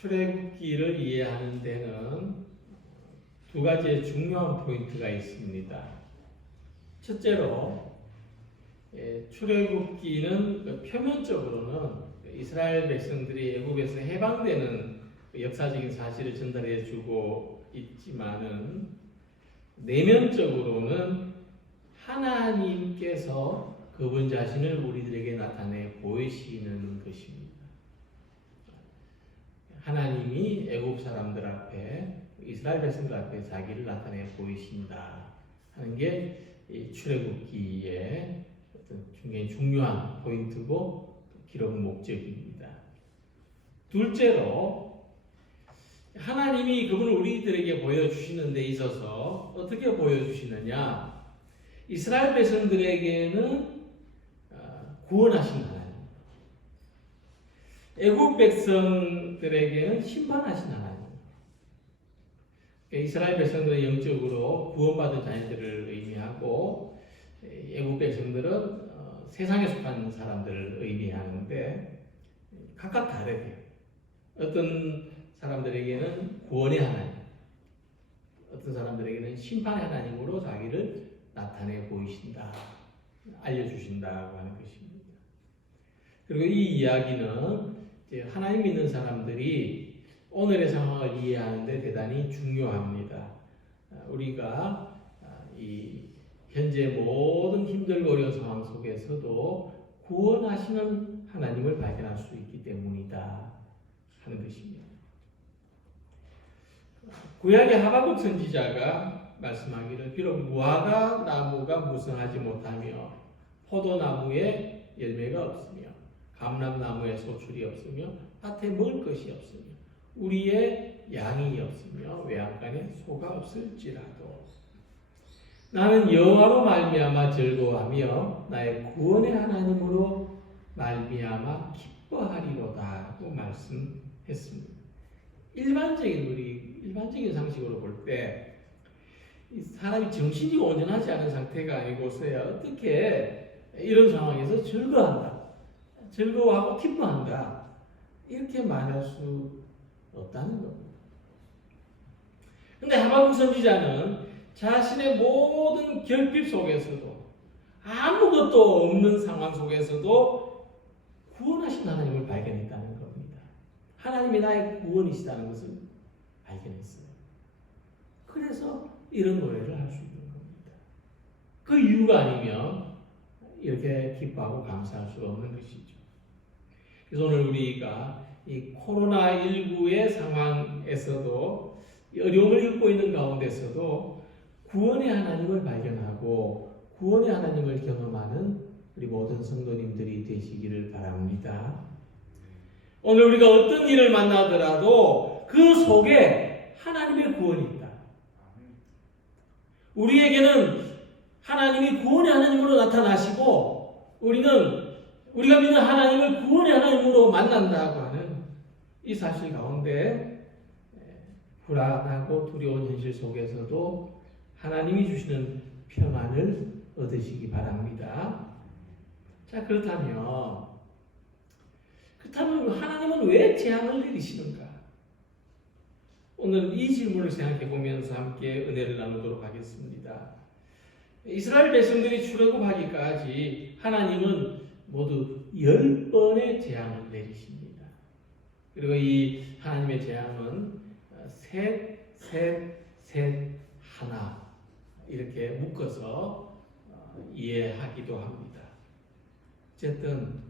출애굽기를 이해하는 데는 두 가지의 중요한 포인트가 있습니다. 첫째로 출애굽기는 표면적으로는 이스라엘 백성들이 애굽에서 해방되는 역사적인 사실을 전달해 주고 있지만은 내면적으로는 하나님께서 그분 자신을 우리들에게 나타내 보이시는 것입니다. 하나님이 애굽 사람들 앞에 이스라엘 백성들 앞에 자기를 나타내 보이신다 하는 게 이 출애굽기의 어떤 굉장히 중요한 포인트고 기록 목적입니다. 둘째로 하나님이 그분을 우리들에게 보여주시는 데 있어서 어떻게 보여주시느냐? 이스라엘 백성들에게는 구원하신 하나님, 애굽 백성들에게는 심판하신 하나님. 이스라엘 백성들은 영적으로 구원받은 자녀들을 의미하고 애굽 백성들은 세상에 속한 사람들을 의미하는데 각각 다르게 어떤 사람들에게는 구원의 하나님, 어떤 사람들에게는 심판의 하나님으로 자기를 나타내 보이신다, 알려주신다고 하는 것입니다. 그리고 이 이야기는 이제 하나님 믿는 사람들이 오늘의 상황을 이해하는데 대단히 중요합니다. 우리가 이 현재 모든 힘들고 어려운 상황 속에서도 구원하시는 하나님을 발견할 수 있기 때문이다 하는 것입니다. 구약의 하박국 선지자가 말씀하기를 비록 무화과 나무가 무성하지 못하며 포도나무에 열매가 없으며 감람나무에 소출이 없으며 밭에 먹을 것이 없으며 우리의 양이 없으며 외양간에 소가 없을지라도 나는 여호와로 말미암아 즐거워하며 나의 구원의 하나님으로 말미암아 기뻐하리로다고 말씀했습니다. 일반적인 상식으로 볼 때 사람이 정신이 온전하지 않은 상태가 아니고서야 어떻게 이런 상황에서 즐거워하고 기뻐한다 이렇게 말할 수 없다는 겁니다. 그런데 하박국 선지자는 자신의 모든 결핍 속에서도 아무것도 없는 상황 속에서도 구원하신 하나님을 발견했다는 겁니다. 하나님이 나의 구원이시다는 것을 발견했어요. 그래서 이런 노래를 할 수 있는 겁니다. 그 이유가 아니면 이렇게 기뻐하고 감사할 수 없는 것이죠. 그래서 오늘 우리가 이 코로나19의 상황에서도 어려움을 겪고 있는 가운데서도 구원의 하나님을 발견하고 구원의 하나님을 경험하는 우리 모든 성도님들이 되시기를 바랍니다. 오늘 우리가 어떤 일을 만나더라도 그 속에 하나님의 구원이 있다. 우리에게는 하나님이 구원의 하나님으로 나타나시고 우리가 믿는 하나님을 구원의 하나님으로 만난다고 하는 이 사실 가운데 불안하고 두려운 현실 속에서도 하나님이 주시는 평안을 얻으시기 바랍니다. 자, 그렇다면 하나님은 왜 재앙을 내리시는가? 오늘 이 질문을 생각해 보면서 함께 은혜를 나누도록 하겠습니다. 이스라엘 백성들이 출애굽하기까지 하나님은 모두 10번의 재앙을 내리십니다. 그리고 이 하나님의 재앙은 셋, 하나 이렇게 묶어서 이해하기도 합니다. 어쨌든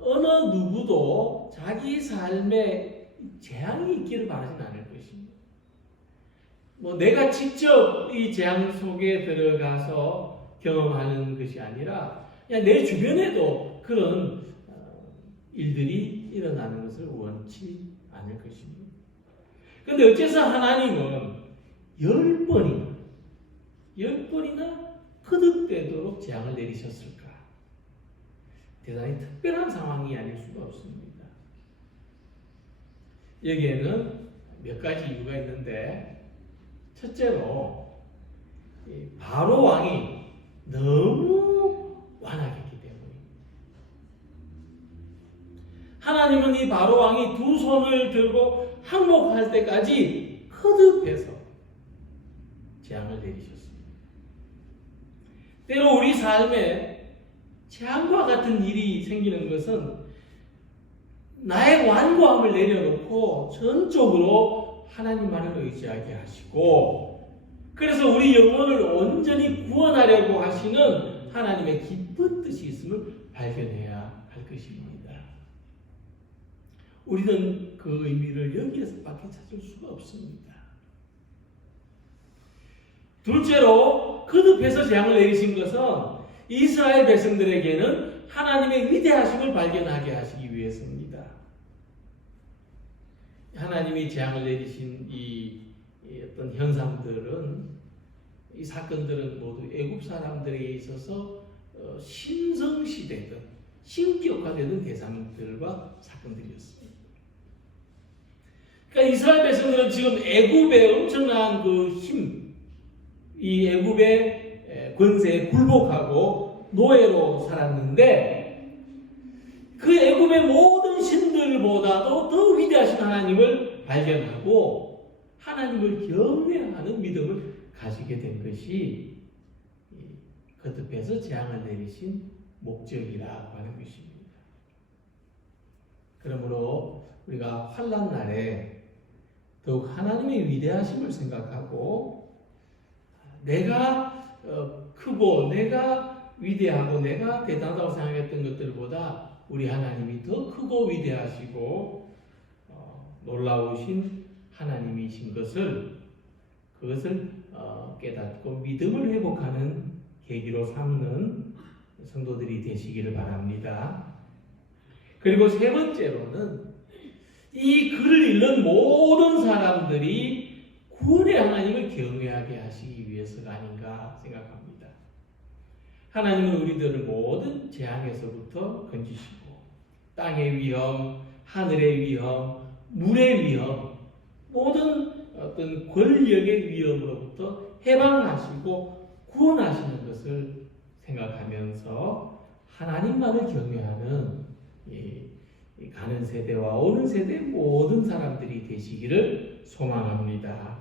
어느 누구도 자기 삶에 재앙이 있기를 바라진 않을 것입니다. 내가 직접 이 재앙 속에 들어가서 경험하는 것이 아니라 그냥 내 주변에도 그런 일들이 일어나는 것을 원치 않을 것입니다. 그런데 어째서 하나님은 10번이나 거듭되도록 재앙을 내리셨을까? 대단히 특별한 상황이 아닐 수가 없습니다. 여기에는 몇 가지 이유가 있는데 첫째로 바로 왕이 너무 완악했기 때문입니다. 하나님은 이 바로 왕이 두 손을 들고 항복할 때까지 거듭해서 재앙을 내리셨습니다. 때로 우리 삶에 재앙과 같은 일이 생기는 것은 나의 완고함을 내려놓고 전적으로 하나님만을 의지하게 하시고, 그래서 우리 영혼을 온전히 구원하려고 하시는 하나님의 깊은 뜻이 있음을 발견해야 할 것입니다. 우리는 그 의미를 여기에서밖에 찾을 수가 없습니다. 둘째로 거듭해서 재앙을 내리신 것은 이스라엘 백성들에게는 하나님의 위대하심을 발견하게 하시기 위해서입니다. 하나님이 재앙을 내리신 이 어떤 현상들은, 이 사건들은 모두 애굽 사람들에게 있어서 신성시되든 신격화되는 대상들과 사건들이었습니다. 그러니까 이스라엘 백성들은 지금 애굽의 엄청난 그 힘, 이 애굽의 권세에 굴복하고 노예로 살았는데, 그 애굽의 모든 신들보다도 더 위대하신 하나님을 발견하고 하나님을 경외하는 믿음을 가지게 된 것이 거듭해서 재앙을 내리신 목적이라고 하는 것입니다. 그러므로 우리가 환난 날에 더욱 하나님의 위대하심을 생각하고, 내가 크고 내가 위대하고 내가 대단하다고 생각했던 것들보다 우리 하나님이 더 크고 위대하시고 놀라우신 하나님이신 그것을 깨닫고 믿음을 회복하는 계기로 삼는 성도들이 되시기를 바랍니다. 그리고 세 번째로는 이 글을 읽는 모든 사람들이 구원의 하나님을 경외하게 하시기 위해서가 아닌가 생각합니다. 하나님은 우리들을 모든 재앙에서부터 건지시고 땅의 위험, 하늘의 위험, 물의 위험, 모든 어떤 권력의 위험으로부터 해방하시고 구원하시는 것을 생각하면서 하나님만을 경외하는 가는 세대와 오는 세대 모든 사람들이 되시기를 소망합니다.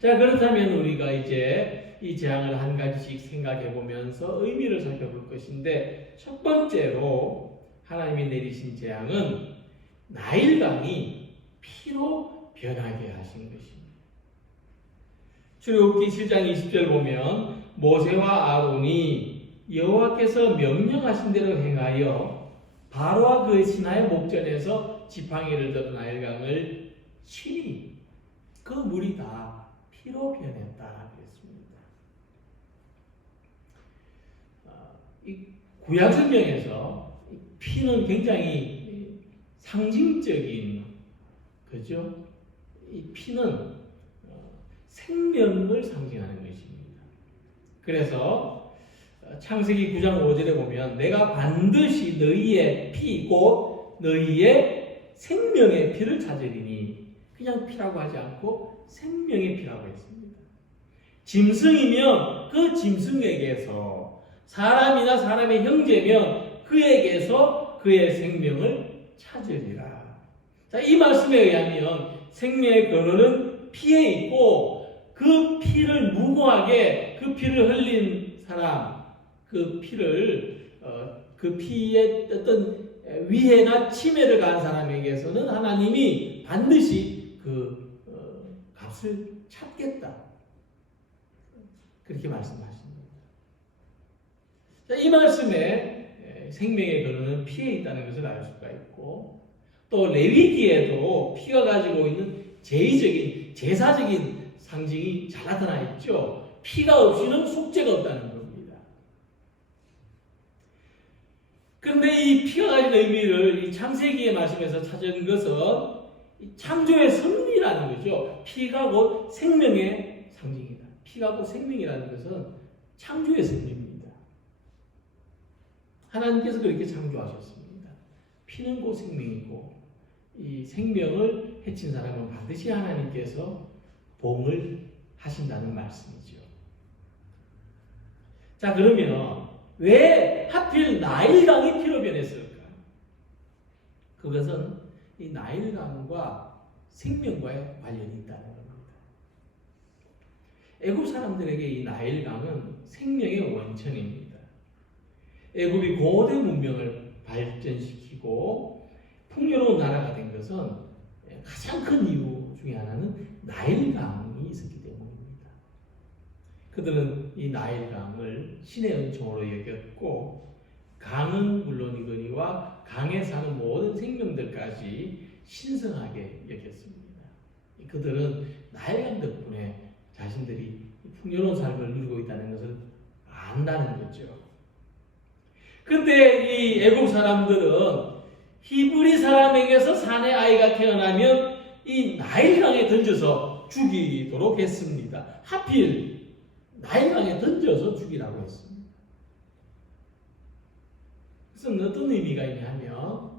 자, 그렇다면 우리가 이제 이 재앙을 한 가지씩 생각해 보면서 의미를 살펴볼 것인데, 첫 번째로 하나님이 내리신 재앙은 나일강이 피로 변하게 하신 것입니다. 출애굽기 7장 20절 보면 모세와 아론이 여호와께서 명령하신 대로 행하여 바로와 그의 신하의 목전에서 지팡이를 들어 나일강을 치니 그 물이 다 피로 변했다 그랬습니다. 이 구약 성경에서 피는 굉장히 상징적인, 그죠? 이 피는 생명을 상징하는 것입니다. 그래서 창세기 9장 5절에 보면 내가 반드시 너희의 피 곧 너희의 생명의 피를 찾으리니, 그냥 피라고 하지 않고 생명의 피라고 했습니다. 짐승이면 그 짐승에게서, 사람이나 사람의 형제면 그에게서 그의 생명을 찾으리라. 자, 이 말씀에 의하면 생명의 근원은 피에 있고, 그 피를 무고하게 그 피를 흘린 사람, 그 피를 그 피에 어떤 위해나 침해를 가한 사람에게서는 하나님이 반드시 그 값을 찾겠다, 그렇게 말씀하십니다. 자, 이 말씀에 생명의 근원은 피에 있다는 것을 알 수가 있고, 또 레위기에도 피가 가지고 있는 제의적인 제사적인 상징이 잘 나타나 있죠. 피가 없이는 속죄가 없다는 겁니다. 그런데 이 피가 가진 의미를 이 창세기의 말씀에서 찾은 것은 창조의 섭리라는 거죠. 피가 곧 생명의 상징이다. 피가 곧 생명이라는 것은 창조의 섭리입니다. 하나님께서 그렇게 창조하셨습니다. 피는 곧 생명이고, 이 생명을 해친 사람은 반드시 하나님께서 봉을 하신다는 말씀이죠. 자, 그러면 왜 하필 나일강이 피로 변했을까? 그것은 이 나일강과 생명과의 관련이 있다는 겁니다. 애굽 사람들에게 이 나일강은 생명의 원천입니다. 애굽이 고대 문명을 발전시키고 풍요로운 나라가 된 것은 가장 큰 이유 중에 하나는 나일강이 있었기 때문입니다. 그들은 이 나일강을 신의 은총으로 여겼고 강은 물론이거니와 강에 사는 모든 생명들까지 신성하게 여겼습니다. 그들은 나일강 덕분에 자신들이 풍요로운 삶을 누리고 있다는 것을 안다는 거죠. 근데 이 애굽 사람들은 히브리 사람에게서 사내 아이가 태어나면 이 나일강에 던져서 죽이도록 했습니다. 하필 나일강에 던져서 죽이라고 했습니다. 그래서 어떤 의미가 있냐면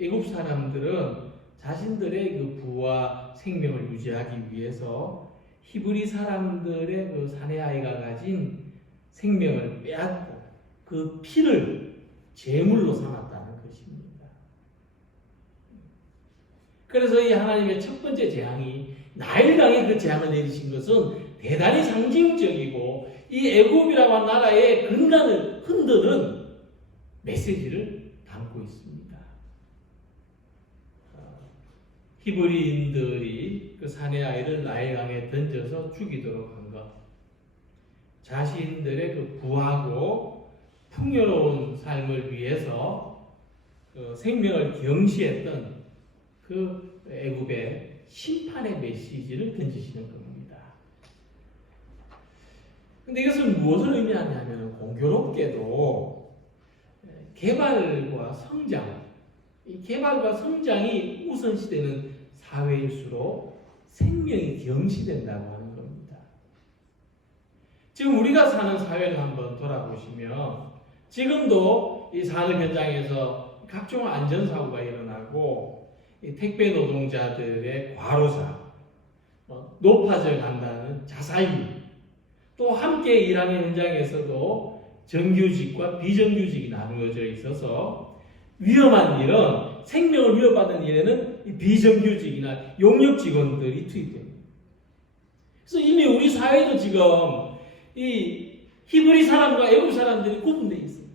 애굽 사람들은 자신들의 그 부와 생명을 유지하기 위해서 히브리 사람들의 그 사내 아이가 가진 생명을 빼앗고 그 피를 제물로 삼았다는 것입니다. 그래서 이 하나님의 첫 번째 재앙이 나일강에 그 재앙을 내리신 것은 대단히 상징적이고 이 애굽이라고 한 나라의 근간을 흔드는 메시지를 담고 있습니다. 히브리인들이 그 사내 아이를 나일강에 던져서 죽이도록 한 것, 자신들의 그 부하고 풍요로운 삶을 위해서 그 생명을 경시했던 그 애굽의 심판의 메시지를 던지시는 겁니다. 근데 이것은 무엇을 의미하냐면 공교롭게도 개발과 성장, 이 개발과 성장이 우선시되는 사회일수록 생명이 경시된다고 하는 겁니다. 지금 우리가 사는 사회를 한번 돌아보시면 지금도 이 산업 현장에서 각종 안전사고가 일어나고 이 택배 노동자들의 과로사, 높아져 간다는 자살률, 또 함께 일하는 현장에서도 정규직과 비정규직이 나누어져 있어서 위험한 일은 생명을 위협받는 일에는 비정규직이나 용역 직원들이 투입됩니다. 그래서 이미 우리 사회도 지금 이 히브리 사람과 애굽 사람들이 구분되어 있습니다.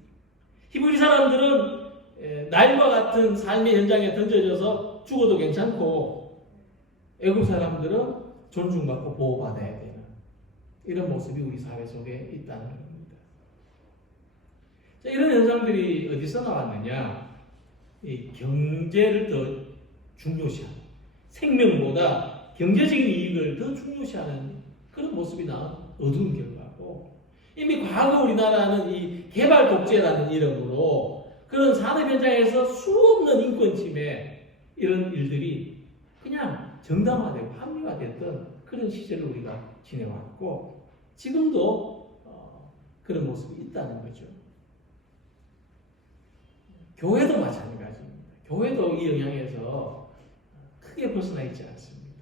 히브리 사람들은 날과 같은 삶의 현장에 던져져서 죽어도 괜찮고 애굽 사람들은 존중받고 보호받아야 되는 이런 모습이 우리 사회 속에 있다는 겁니다. 자, 이런 현상들이 어디서 나왔느냐? 이 경제를 더 중요시하는, 생명보다 경제적인 이익을 더 중요시하는 그런 모습이 나온 어두운 결과고, 이미 과거 우리나라는 이 개발 독재라는 이름으로 그런 산업 현장에서 수없는 인권 침해 이런 일들이 그냥 정당화되고 합리화됐던 그런 시절을 우리가 지내왔고 지금도 그런 모습이 있다는 거죠. 교회도 마찬가지입니다. 교회도 이 영향에서 크게 벗어나 있지 않습니다.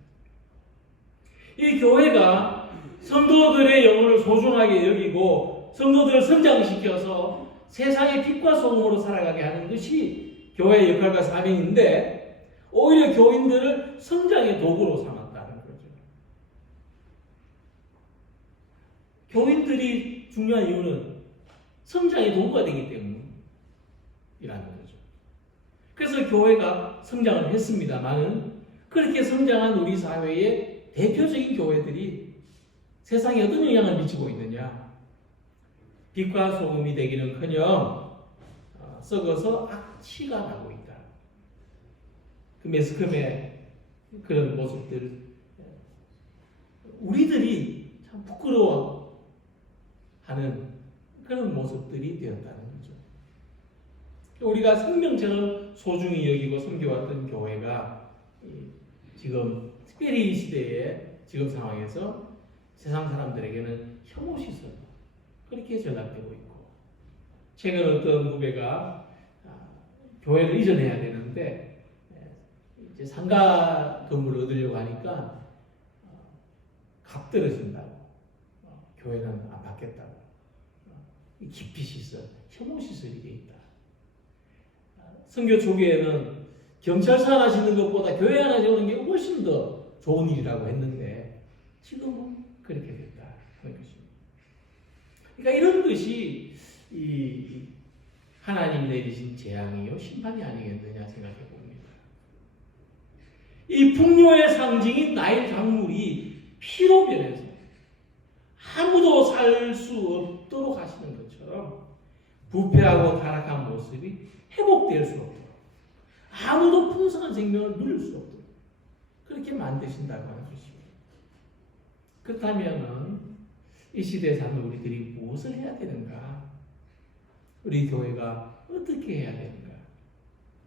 이 교회가 성도들의 영혼을 소중하게 여기고 성도들을 성장시켜서 세상의 빛과 소금으로 살아가게 하는 것이 교회의 역할과 사명인데 오히려 교인들을 성장의 도구로 삼았다는 거죠. 교인들이 중요한 이유는 성장의 도구가 되기 때문이라는 거죠. 그래서 교회가 성장을 했습니다만은 그렇게 성장한 우리 사회의 대표적인 교회들이 세상에 어떤 영향을 미치고 있느냐? 빛과 소금이 되기는커녕 썩어서 악취가 나고 있다. 그 매스컴의 그런 모습들, 우리들이 참 부끄러워하는 그런 모습들이 되었다는 거죠. 우리가 생명처럼 소중히 여기고 섬겨왔던 교회가 지금 특별히 이 시대에 지금 상황에서 세상 사람들에게는 혐오시설 그렇게 전락되고 있고, 최근 어떤 후배가 교회를 이전해야 되는데 이제 상가 건물을 얻으려고 하니까 값 떨어진다고, 교회는 안 받겠다고, 기피시설, 혐오시설이 돼 있다. 선교 초기에는 경찰서 하나 짓는 것보다 교회 하나 짓는 게 훨씬 더 좋은 일이라고 했는데 지금은 그렇게 됐다 하는 것입니다. 그러니까 이런 것이 이 하나님 내리신 재앙이요 심판이 아니겠느냐 생각해 봅니다. 이 풍요의 상징인 나일 강물이 피로 변해서 아무도 살 수 없도록 하시는 것처럼 부패하고 타락한 모습이 회복될 수 없도록 아무도 풍성한 생명을 누릴 수 없도록 그렇게 만드신다고 하는 것입니다. 그렇다면 이 시대에 사는 우리들이 무엇을 해야 되는가? 우리 교회가 어떻게 해야 되는가?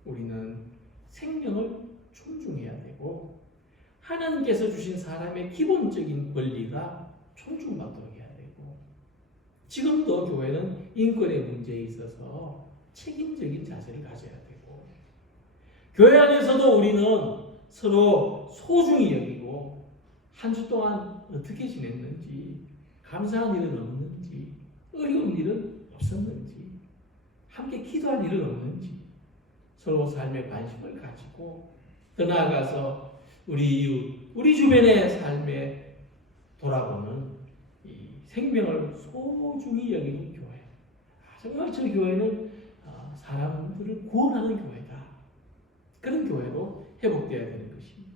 우리는 생명을 존중해야 되고 하나님께서 주신 사람의 기본적인 권리가 존중받도록 해야 되고 지금도 교회는 인권의 문제에 있어서 책임적인 자세를 가져야 되고 교회 안에서도 우리는 서로 소중히 여기고 한 주 동안 어떻게 지냈는지 감사한 일은 없는지 어려운 일은 없었는지 함께 기도할 일은 없는지 서로 삶에 관심을 가지고 더 나아가서 우리 이웃, 우리 주변의 삶에 돌아보는 이 생명을 소중히 여기는 교회. 정말 저 교회는 사람들을 구원하는 교회다. 그런 교회로 회복되어야 되는 것입니다.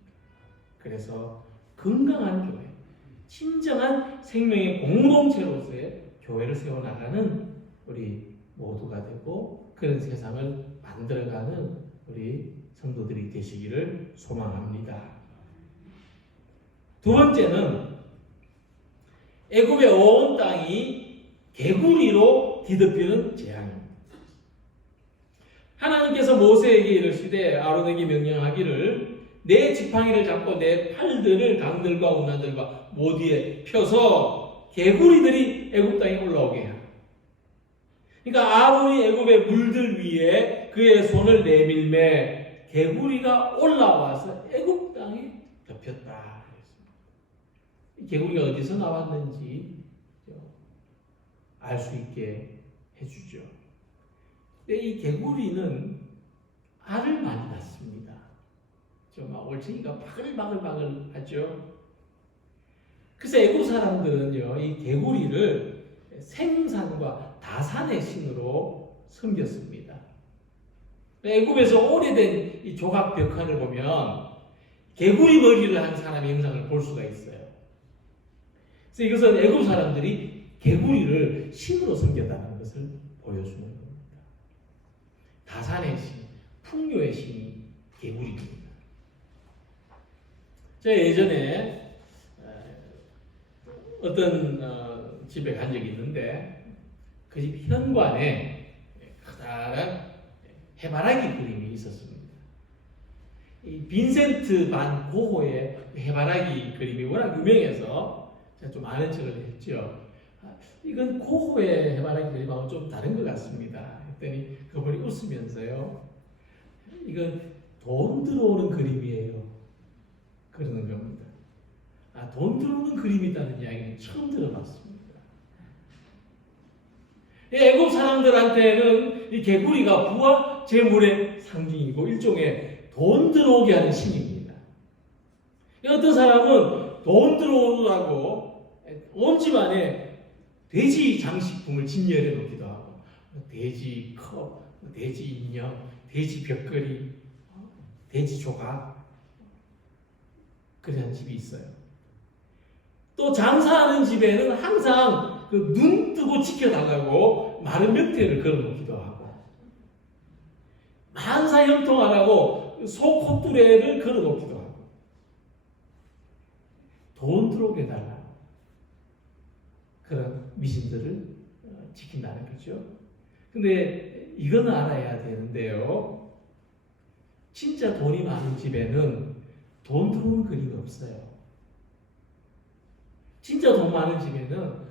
그래서 건강한 교회, 진정한 생명의 공동체로서의 교회를 세워나가는 우리 모두가 되고 그런 세상을 만들어가는 우리 성도들이 되시기를 소망합니다. 두 번째는 애굽의 온 땅이 개구리로 뒤덮이는 재앙입니다. 하나님께서 모세에게 이르시되 아론에게 명령하기를 내 지팡이를 잡고 내 팔들을 강들과 운하들과 모두에 펴서 개구리들이 애굽 땅에 올라오게 하라. 그러니까 아론이 애굽의 물들 위에 그의 손을 내밀매 개구리가 올라와서 애굽 땅에 덮였다. 개구리가 어디서 나왔는지 알 수 있게 해주죠. 근데 이 개구리는 알을 많이 낳습니다. 막 올챙이가 바글바글 하죠. 그래서 애굽 사람들은요, 이 개구리를 생산과 다산의 신으로 섬겼습니다. 애굽에서 오래된 이 조각 벽화를 보면 개구리 머리를 한 사람의 형상을 볼 수가 있어요. 그래서 이것은 애굽 사람들이 개구리를 신으로 섬겼다는 것을 보여주는 겁니다. 다산의 신, 풍요의 신이 개구리입니다. 제가 예전에 어떤 집에 간 적이 있는데 그 집 현관에 커다란 해바라기 그림이 있었습니다. 이 빈센트 반 고흐의 해바라기 그림이 워낙 유명해서 제가 좀 아는 척을 했죠. 이건 고흐의 해바라기 그림하고 좀 다른 것 같습니다. 했더니 그분이 웃으면서요. 이건 돈 들어오는 그림이에요. 그러는 겁니다. 돈 들어오는 그림이 있다는 이야기는 처음 들어봤습니다. 애굽 사람들한테는 이 개구리가 부와 재물의 상징이고 일종의 돈 들어오게 하는 신입니다. 어떤 사람은 돈 들어오라고 온 집안에 돼지 장식품을 진열해 놓기도 하고 돼지 컵, 돼지 인형, 돼지 벽걸이, 돼지 조각 그런 집이 있어요. 또 장사하는 집에는 항상 그 눈 뜨고 지켜달라고 마른 명태를 걸어놓기도 하고 만사형통하라고 소 콧뚜레를 걸어놓기도 하고 돈 들어오게 해달라 그런 미신들을 지킨다는 거죠. 근데 이건 알아야 되는데요. 진짜 돈이 많은 집에는 돈 들어오는 그림이 없어요. 진짜 돈 많은 집에는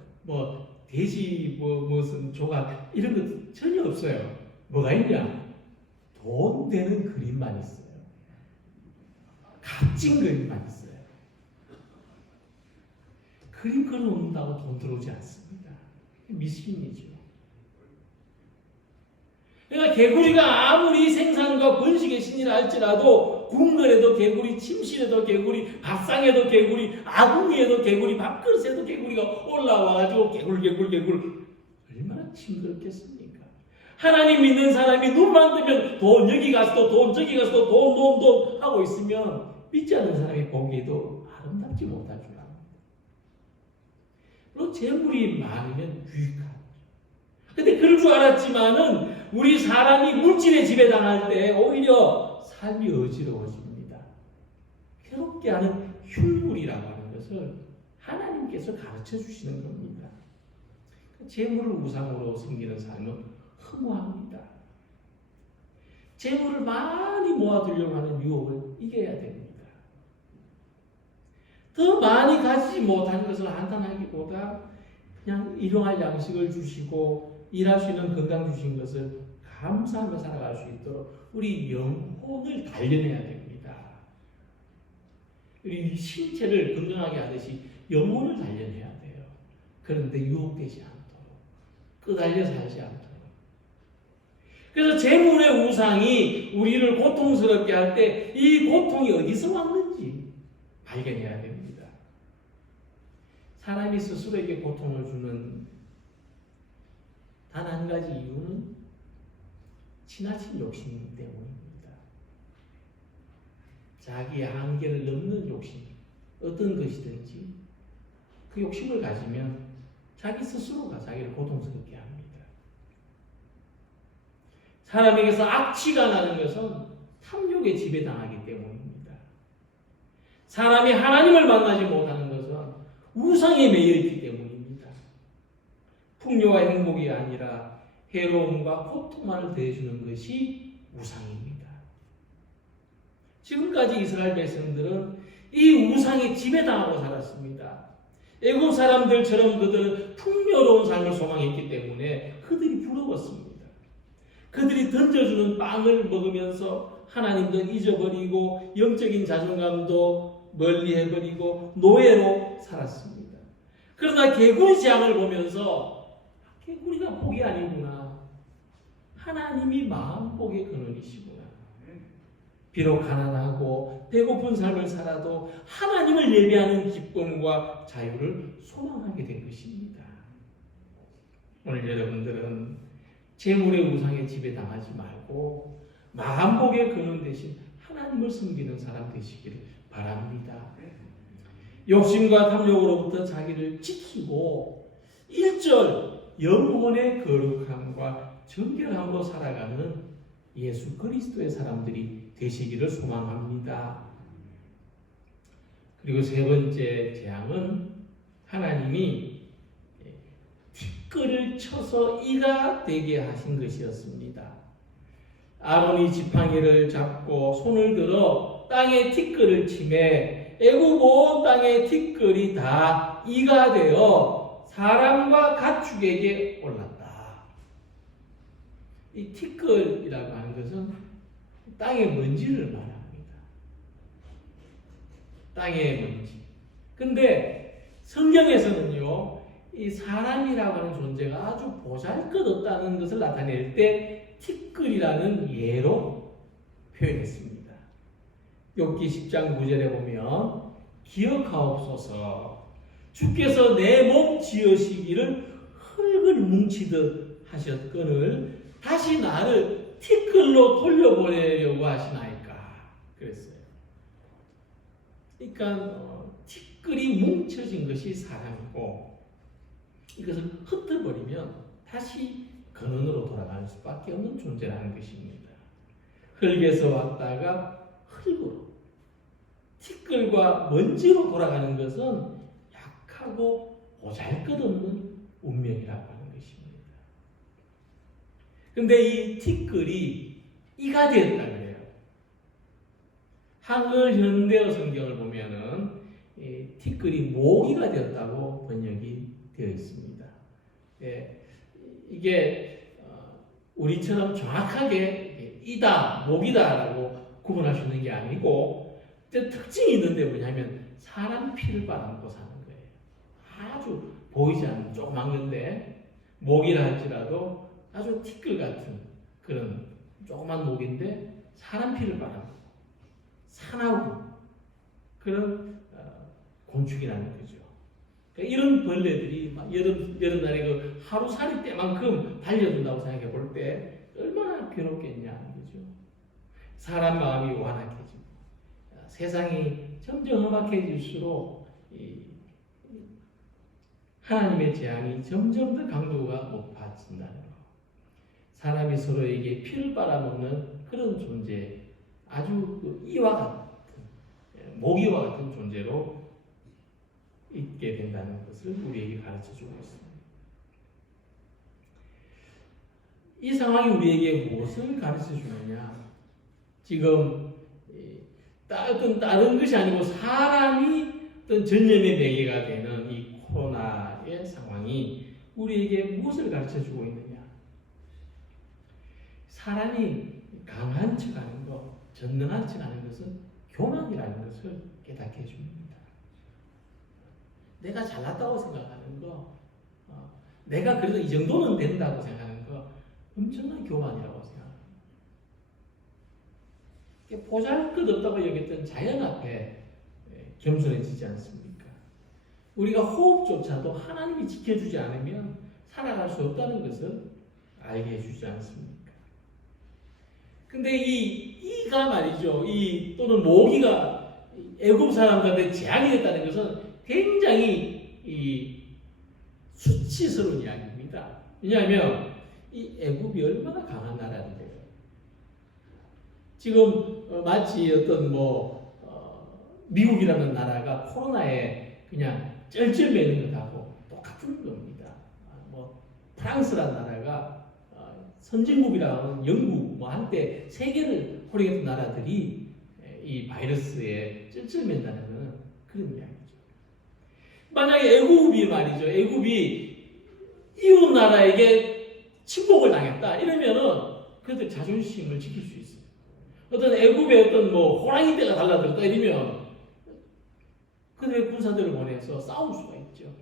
돼지 무슨 조각 이런 것 전혀 없어요. 뭐가 있냐? 돈 되는 그림만 있어요. 값진 그림만 있어요. 그림 그려놓는다고 돈 들어오지 않습니다. 미신이죠. 그러니까 개구리가 아무리 생산과 번식의 신이라 할지라도 궁궐에도 개구리, 침실에도 개구리, 밥상에도 개구리, 아궁이에도 개구리, 밥그릇에도 개구리가 올라와가지고 개굴 얼마나 징그럽겠습니까? 하나님 믿는 사람이 눈만 뜨면 돈 여기 가서 돈 저기 가서 돈 하고 있으면 믿지 않는 사람이 보기에도 아름답지 못할 줄 압니다. 물론 재물이 많으면 유익하죠. 근데 그럴 줄 알았지만은 우리 사람이 물질에 지배당할 때 오히려 삶이 어지러워집니다. 괴롭게 하는 흉물이라고 하는 것을 하나님께서 가르쳐 주시는 겁니다. 재물을 우상으로 섬기는 삶은 허무합니다. 재물을 많이 모아두려고 하는 유혹을 이겨야 됩니다. 더 많이 가지지 못한 것을 한탄하기보다 그냥 일용할 양식을 주시고 일할 수 있는 건강 주신 것을 감사하며 살아갈 수 있도록 우리 영혼을 단련해야 됩니다. 우리 신체를 건강하게 하듯이 영혼을 단련해야 돼요. 그런데 유혹되지 않도록, 끄달려 살지 않도록. 그래서 재물의 우상이 우리를 고통스럽게 할 때 이 고통이 어디서 왔는지 발견해야 됩니다. 사람이 스스로에게 고통을 주는 단 한 가지 이유는 지나친 욕심 때문입니다. 자기의 한계를 넘는 욕심, 어떤 것이든지 그 욕심을 가지면 자기 스스로가 자기를 고통스럽게 합니다. 사람에게서 악취가 나는 것은 탐욕에 지배당하기 때문입니다. 사람이 하나님을 만나지 못하는 것은 우상에 매여 있기 때문입니다. 풍요와 행복이 아니라 해로움과 고통만을 더해주는 것이 우상입니다. 지금까지 이스라엘 백성들은 이 우상에 지배당하고 살았습니다. 애굽 사람들처럼 그들은 풍요로운 삶을 소망했기 때문에 그들이 부러웠습니다. 그들이 던져주는 빵을 먹으면서 하나님도 잊어버리고 영적인 자존감도 멀리해버리고 노예로 살았습니다. 그러나 개구리 재앙을 보면서 개구리가 복이 아니구나. 하나님이 마음복의 근원이시구나. 비록 가난하고 배고픈 삶을 살아도 하나님을 예배하는 기쁨과 자유를 소망하게 된 것입니다. 오늘 여러분들은 재물의 우상에 지배당하지 말고 마음복의 근원 대신 하나님을 섬기는 사람 되시기를 바랍니다. 욕심과 탐욕으로부터 자기를 지키고 1절 영혼의 거룩함과 정결함으로 살아가는 예수 그리스도의 사람들이 되시기를 소망합니다. 그리고 세 번째 재앙은 하나님이 티끌을 쳐서 이가 되게 하신 것이었습니다. 아론이 지팡이를 잡고 손을 들어 땅에 티끌을 치매 애굽 온 땅의 티끌이 다 이가 되어 사람과 가축에게 올랐다. 이 티끌이라고 하는 것은 땅의 먼지를 말합니다. 땅의 먼지. 근데 성경에서는요, 이 사람이라고 하는 존재가 아주 보잘것없다는 것을 나타낼 때 티끌이라는 예로 표현했습니다. 욥기 10장 9절에 보면 기억하옵소서 주께서 내 몸 지으시기를 흙을 뭉치듯 하셨거늘 다시 나를 티끌로 돌려보내려고 하시나이까 그랬어요. 그러니까 티끌이 뭉쳐진 것이 사람이고 이것을 흩어버리면 다시 근원으로 돌아갈 수밖에 없는 존재라는 것입니다. 흙에서 왔다가 흙으로 티끌과 먼지로 돌아가는 것은 약하고 보잘것없는 운명이라고 하는 것입니다. 근데 이 티끌이 이가 되었다 그래요. 한글 현대어 성경을 보면은 이 티끌이 모기가 되었다고 번역이 되어 있습니다. 예, 이게 우리처럼 정확하게 이다, 모기다라고 구분할 수 있는 게 아니고 특징이 있는데 뭐냐면 사람 피를 빨아먹고 사는 거예요. 아주 보이지 않는 조그만 건데 모기라 할지라도 아주 티끌 같은 그런 조그만 목인데 사람 피를 빨아먹고 사나운 그런 곤충이라는 거죠. 그러니까 이런 벌레들이 막 여름날에 그 하루살이 때만큼 달려든다고 생각해 볼 때 얼마나 괴롭겠냐 그죠. 사람 마음이 완악해지고 세상이 점점 험악해질수록 하나님의 재앙이 점점 더 강도가 높아진다는 것. 사람이 서로에게 피를 빨아먹는 그런 존재, 아주 그 이와 같은 모기와 같은 존재로 있게 된다는 것을 우리에게 가르쳐주고 있습니다. 이 상황이 우리에게 무엇을 가르쳐주느냐? 지금 어떤 다른 것이 아니고 사람이 어떤 전염의 매개가 되는 이 코로나의 상황이 우리에게 무엇을 가르쳐주고 있느냐? 사람이 강한 척하는 것, 전능한 척하는 것은 교만이라는 것을 깨닫게 해줍니다. 내가 잘났다고 생각하는 거, 내가 그래도 이 정도는 된다고 생각하는 거, 엄청난 교만이라고 생각합니다. 보잘것없다고 여겼던 자연 앞에 겸손해지지 않습니까? 우리가 호흡조차도 하나님이 지켜주지 않으면 살아갈 수 없다는 것을 알게 해주지 않습니까? 근데 이가 말이죠. 또는 모기가 애굽 사람들한테 재앙이 됐다는 것은 굉장히 수치스러운 이야기입니다. 왜냐하면 이 애굽이 얼마나 강한 나라인데요. 지금 마치 어떤 미국이라는 나라가 코로나에 그냥 쩔쩔매는 것하고 똑같은 겁니다. 프랑스라는 나라가 선진국이라고 하는 영국, 한때 세계를 호령했던 나라들이 이 바이러스에 쩔쩔맨다는 것은 그런 이야기죠. 만약에 애굽이 말이죠. 애굽이 이웃 나라에게 침공을 당했다. 이러면은 그들 자존심을 지킬 수 있어요. 어떤 애굽의 어떤 호랑이 떼가 달라들었다 이러면 그들의 군사들을 보내서 싸울 수가 있죠.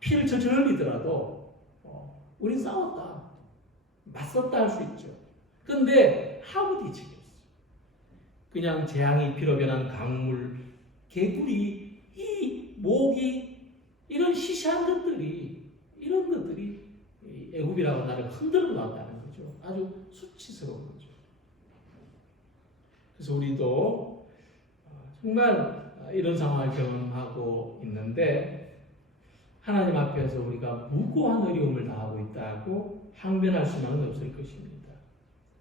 피를 절절 흘리더라도 우린 싸웠다. 맞섰다 할 수 있죠. 그런데 아무도 이책이 없어요. 그냥 재앙이 피로 변한 강물, 개구리, 이 모기 이런 시시한 것들이 이런 것들이 애굽이라고 나를 흔들어 놨다는 거죠. 아주 수치스러운 거죠. 그래서 우리도 정말 이런 상황을 경험하고 있는데 하나님 앞에서 우리가 무고한 어려움을 당하고 있다고 항변할 수만은 없을 것입니다.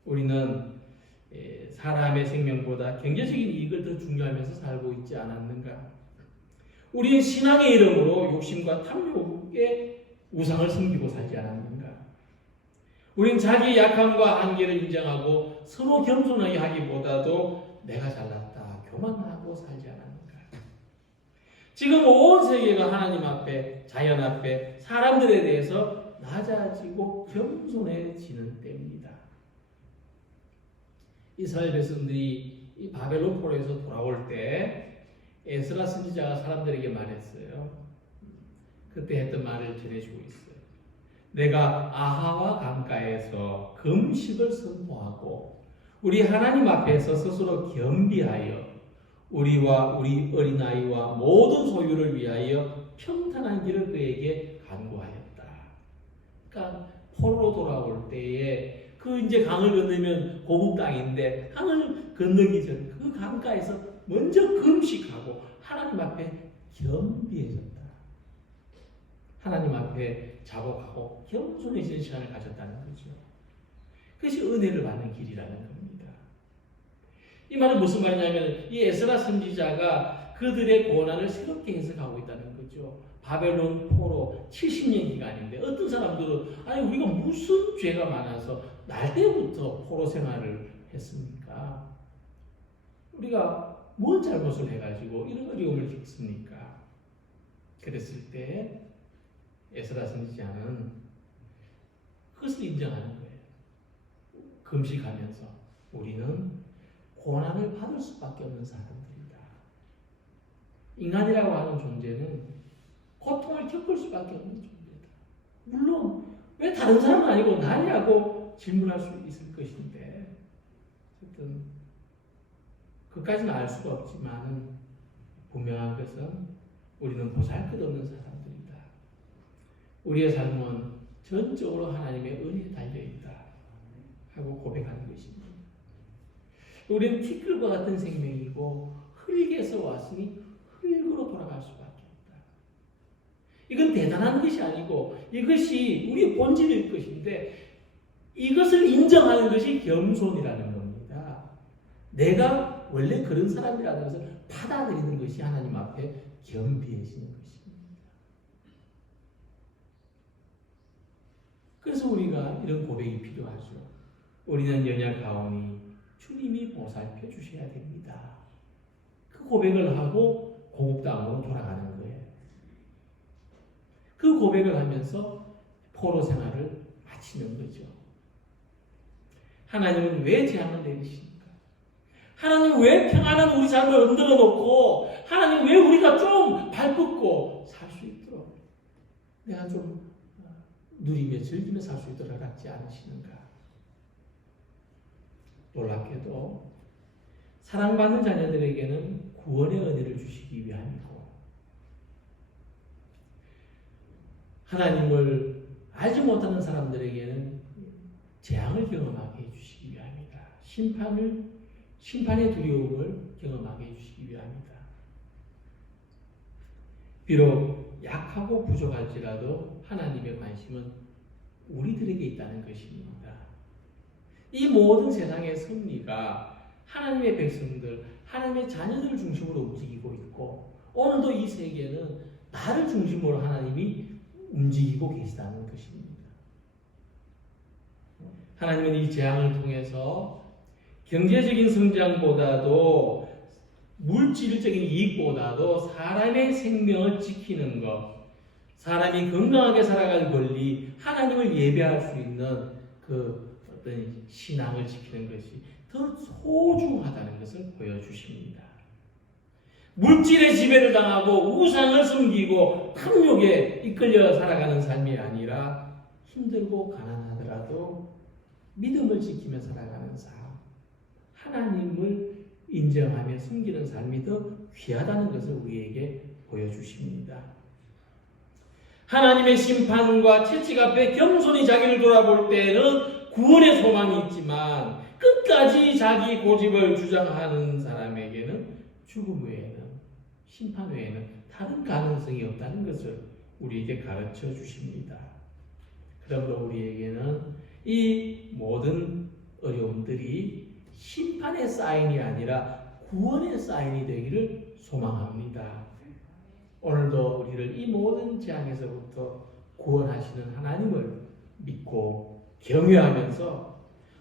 우리는 사람의 생명보다 경제적인 이익을 더 중요하면서 살고 있지 않았는가? 우리는 신앙의 이름으로 욕심과 탐욕의 우상을 섬기고 살지 않았는가? 우리는 자기의 약함과 한계를 인정하고 서로 겸손하게 하기보다도 내가 잘났다, 교만하고 살지 않았는가? 지금 온 세계가 하나님 앞에, 자연 앞에, 사람들에 대해서 낮아지고 겸손해지는 때입니다. 이스라엘 백성들이 이 바벨론 포로에서 돌아올 때 에스라 선지자가 사람들에게 말했어요. 그때 했던 말을 전해주고 있어요. 내가 아하와 강가에서 금식을 선포하고 우리 하나님 앞에서 스스로 겸비하여 우리와 우리 어린아이와 모든 소유를 위하여 평탄한 길을 그에게 간구하였다. 그러니까 포로로 돌아올 때에 그 이제 강을 건너면 고국 땅인데 강을 건너기 전 그 강가에서 먼저 금식하고 하나님 앞에 겸비해졌다. 하나님 앞에 자복하고 겸손해지는 시간을 가졌다는 거죠. 그것이 은혜를 받는 길이라는 겁니다. 이 말은 무슨 말이냐면 이 에스라 선지자가 그들의 고난을 새롭게 해석하고 있다는 거죠. 바벨론 포로 70년 기간인데 어떤 사람들은 아니 우리가 무슨 죄가 많아서 날 때부터 포로 생활을 했습니까? 우리가 뭔 잘못을 해가지고 이런 어려움을 겪습니까? 그랬을 때 에스라 선지자는 그것을 인정하는 거예요. 금식하면서 우리는 고난을 받을 수밖에 없는 사람들이다. 인간이라고 하는 존재는 고통을 겪을 수밖에 없는 존재다. 물론 왜 다른 사람은 아니고 나냐고 질문할 수 있을 것인데 어쨌든 그까지는 알 수가 없지만 분명한 것은 우리는 보잘것없는 사람들이다. 우리의 삶은 전적으로 하나님의 은혜에 달려있다 하고 고백하는 것입니다. 우리는 티끌과 같은 생명이고 흙에서 왔으니 흙으로 돌아갈 수밖에 없다. 이건 대단한 것이 아니고 이것이 우리의 본질일 것인데 이것을 인정하는 것이 겸손이라는 겁니다. 내가 원래 그런 사람이라는 것을 받아들이는 것이 하나님 앞에 겸비해지는 것입니다. 그래서 우리가 이런 고백이 필요하죠. 우리는 연약하오니 주님이 보살펴 주셔야 됩니다. 그 고백을 하고 고국당으로 돌아가는 거예요. 그 고백을 하면서 포로 생활을 마치는 거죠. 하나님은 왜 재앙을 내리십니까? 하나님 왜 평안한 우리 삶을 흔들어 놓고 하나님 왜 우리가 좀 발뻗고 살 수 있도록 내가 좀 누리며 즐기며 살 수 있도록 하지 않으시는가? 놀랍게도 사랑받는 자녀들에게는 구원의 은혜를 주시기 위함이고 하나님을 알지 못하는 사람들에게는 재앙을 경험하게 해주시기 위함이다. 심판의 두려움을 경험하게 해주시기 위함이다. 비록 약하고 부족할지라도 하나님의 관심은 우리들에게 있다는 것입니다. 이 모든 세상의 섭리가 하나님의 백성들, 하나님의 자녀들 중심으로 움직이고 있고 오늘도 이 세계는 나를 중심으로 하나님이 움직이고 계시다는 것입니다. 하나님은 이 재앙을 통해서 경제적인 성장보다도 물질적인 이익보다도 사람의 생명을 지키는 것, 사람이 건강하게 살아갈 권리, 하나님을 예배할 수 있는 그 어떤 신앙을 지키는 것이 더 소중하다는 것을 보여주십니다. 물질의 지배를 당하고 우상을 섬기고 탐욕에 이끌려 살아가는 삶이 아니라 힘들고 가난하더라도 믿음을 지키며 살아가는 삶, 하나님을 인정하며 섬기는 삶이 더 귀하다는 것을 우리에게 보여주십니다. 하나님의 심판과 채찍 앞에 겸손히 자기를 돌아볼 때에는 구원의 소망이 있지만 끝까지 자기 고집을 주장하는 사람에게는 죽음 외에는, 심판 외에는 다른 가능성이 없다는 것을 우리에게 가르쳐 주십니다. 그러므로 우리에게는 이 모든 어려움들이 심판의 사인이 아니라 구원의 사인이 되기를 소망합니다. 오늘도 우리를 이 모든 재앙에서부터 구원하시는 하나님을 믿고 경외하면서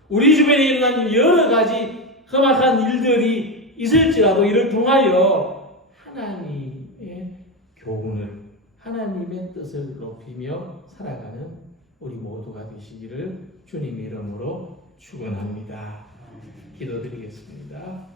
우리 주변에 일어난 여러 가지 험악한 일들이 있을지라도 이를 통하여 하나님의 교훈을, 하나님의 뜻을 높이며 살아가는 우리 모두가 되시기를 주님의 이름으로 축원합니다. 기도드리겠습니다.